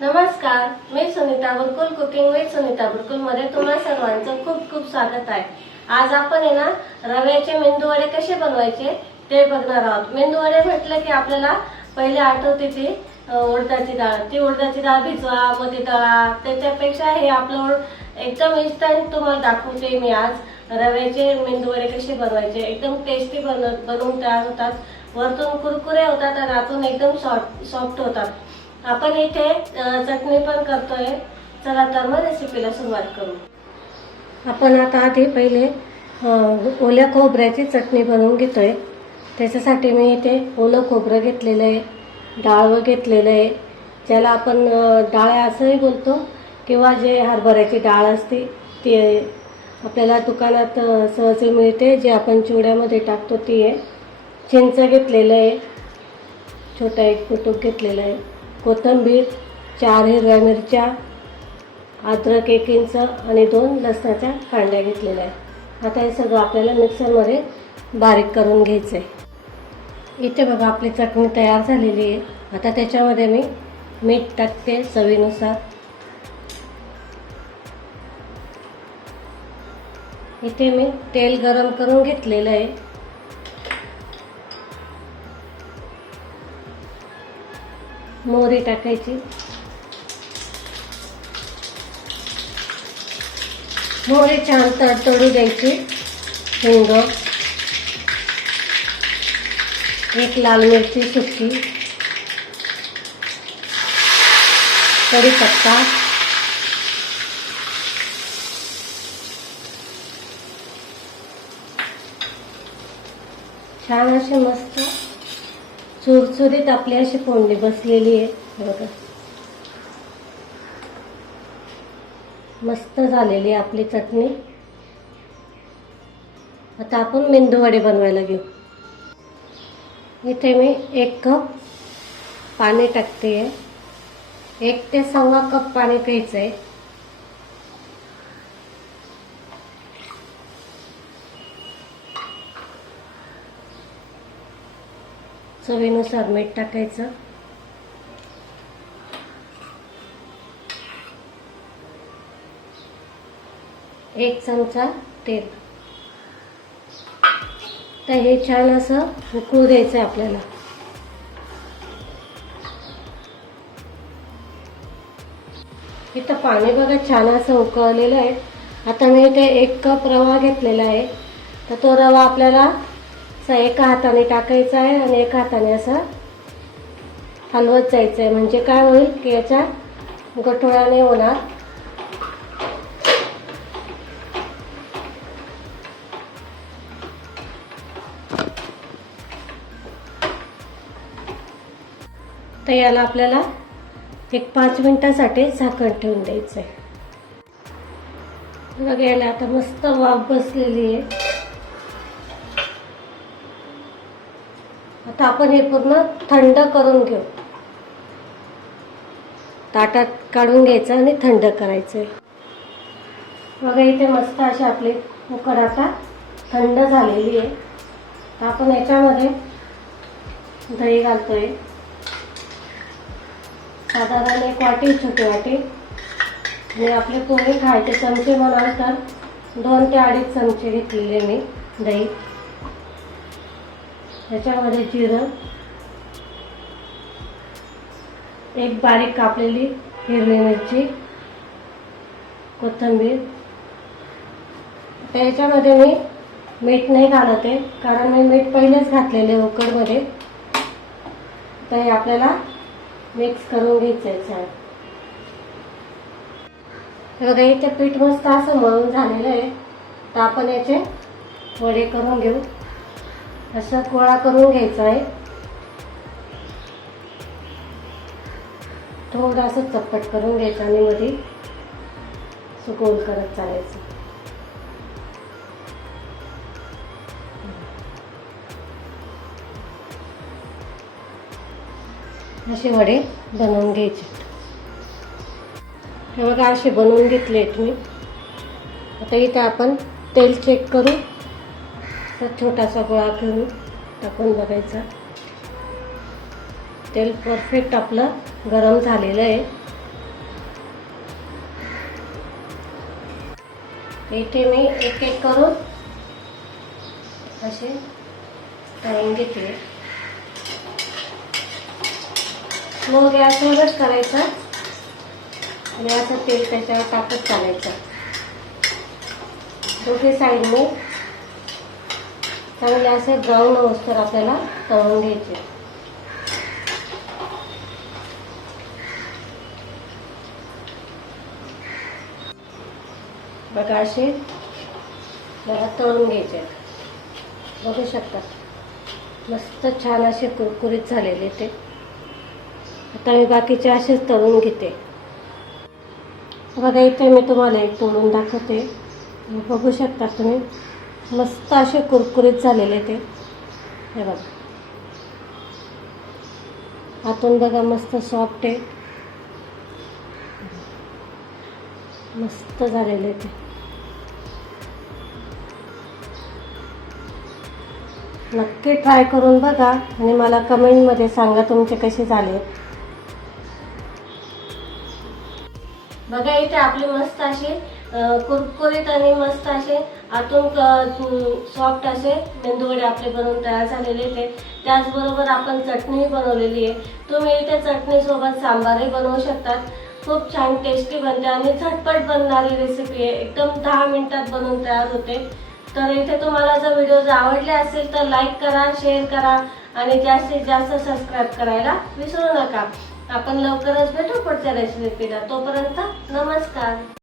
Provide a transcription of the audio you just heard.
नमस्कार मी Sunita Burkul cooking with Sunita बुरकुलमध्ये तुम्हा सर्वांचं खूप खूप स्वागत आहे. आज आपण आहे ना रव्याचे मेंदू वडे कसे बनवायचे ते बघणार आहोत. मेंदू वडे म्हटलं की आपल्याला पहिले आठवते ती उडदाची डाळ. ती उडदाची डाळ भिजवा मध्ये तळा त्याच्यापेक्षा हे आपलं एकदम इन्स्टंट तुम्हाला दाखवते मी आज रव्याचे मेंदू वडे कसे बनवायचे. एकदम टेस्टी बन बनवून तयार होतात. वरतून कुरकुरे होतात आणि आतून एकदम सॉफ्ट सॉफ्ट होतात. आपण इथे चटणी पण करतोय. चला तर मग रेसिपीला सुरुवात करू. आपण आता आधी पहिले ओल्या खोबऱ्याची चटणी बनवून घेतोय. त्याच्यासाठी मी इथे ओलं खोबरं घेतलेलं आहे डाळ घेतलेलं आहे. ज्याला आपण डाळ असंही बोलतो किंवा जे हरभऱ्याची डाळ असते ती आहे. आपल्याला दुकानात सहज मिळते. जे आपण चिवड्यामध्ये टाकतो ती आहे. चिंच घेतलेलं आहे. छोटा एक कुटुंब घेतलेलं आहे. कोथिंबीर चार हिरव्या मिरच्या अद्रक एक इंच आणि दोन लसणाच्या कांड्या घेतलेल्या आहे आता हे सगळं आपल्याला मिक्सरमध्ये बारीक करून घ्यायचं आहे इथे बघा आपली चटणी तयार झालेली आहे. आता त्याच्यामध्ये मी मीठ टाकते चवीनुसार. इथे मी तेल गरम करून घेतलेलं आहे. मोहरी टाकायची. मोहरी छान तडतडू द्यायची. हिंग एक लाल मिरची सुकी कढीपत्ता छान असे मस्त चुरचुरीत आपली अशी कोंडी बसलेली आहे. बरोबर बघा. मस्त झालेली आहे आपली चटणी. आता आपण मेंदू वडे बनवायला घेऊ. इथे मी एक कप पाणी टाकते आहे एक ते सव्वा कप पाणी प्यायचं आहे चवीनुसार मीठ टाकायचं. एक चमचा तेल. तर हे छान असं उकळू द्यायचं आहे आपल्याला. इथं पाणी बघा छान असं उकळलेलं आहे. आता मी इथे एक कप रवा घेतलेला आहे. तर तो रवा आपल्याला असा एका हाताने टाकायचा आहे आणि एका हाताने असं हलवत जायचं आहे म्हणजे काय होईल की याच्या गठोळा होणार. तर याला आपल्याला एक पाच मिनिटासाठी झाकण ठेवून द्यायचं आहे बघायला आता मस्त वाफ बसलेली आहे. आता आपण हे पूर्ण थंड करून घेऊ. ताटात काढून घ्यायचं आणि थंड करायचं. बघा इथे मस्त अशी आपली उकड आता थंड झालेली आहे. तर आपण याच्यामध्ये दही घालतोय. साधारण एक वाटी छोटी वाटी. आणि आपले पोहे खायचे चमचे म्हणाल तर दोन ते अडीच चमचे घेतलेले मी दही. त्याच्यामध्ये जिरं एक बारीक कापलेली हिरवी मिरची कोथिंबीर. त्याच्यामध्ये मी मीठ नाही घालत आहे कारण मी मीठ पहिलेच घातलेले उकडमध्ये. तर हे आपल्याला मिक्स करून घ्यायचं आहे छान. हे बघा इथे पीठ मस्त असं मळून झालेलं आहे. तर आपण याचे वडे करून घेऊ. असं गोळा करून घ्यायचा आहे. थोडंसं चप्पट करून घ्यायचं आणि मध्ये असं करत चालायचं. असे वडे बनवून घ्यायचे. हे बघा असे बनवून घेतलेत मी. आता इथे आपण तेल चेक करू. असा छोटासा गोळा घेऊन टाकून बघायचा. तेल परफेक्ट आपलं गरम झालेलं आहे. इथे मी एक एक करून असे तळून घेते. मग गॅसवरच करायचा आणि असं तेल त्याच्यावर टाकत चालायचं. दोघे साईडने चांगले असे ब्राऊन होस्तर आपल्याला तळून घ्यायचे. बघा असे जरा तळून घ्यायचे. बघू शकता. मस्त छान असे कुरकुरीत झालेले ते. आता मी बाकीचे असेच तळून घेते. बघा इथे मी तुम्हाला एक तोडून दाखवते. बघू शकता तुम्ही. मस्त असे कुरकुरीत झालेले ते. हे बघा. आतून बघा मस्त सॉफ्ट आहे. मस्त झालेले ते. नक्की ट्राय करून बघा आणि मला कमेंटमध्ये सांगा तुमचे कसे झाले. बघा इथे आपले मस्त असे कुरकुरीत आणि मस्त असे आतून सॉफ्ट असे मेंदूवडे आपले बनवून तयार झालेले ते त्याचबरोबर आपण चटणीही बनवलेली आहे. तुम्ही इथे चटणीसोबत सांबारही बनवू शकतात खूप छान टेस्टी बनते आणि झटपट बनणारी रेसिपी आहे. एकदम दहा मिनिटात बनवून तयार होते. तर इथे तुम्हाला जर व्हिडिओ जर आवडले असेल तर लाईक करा शेअर करा आणि जास्तीत जास्त सबस्क्राईब करायला विसरू नका. आपण लवकरच भेटू पुढच्या रेसिपीला तोपर्यंत नमस्कार.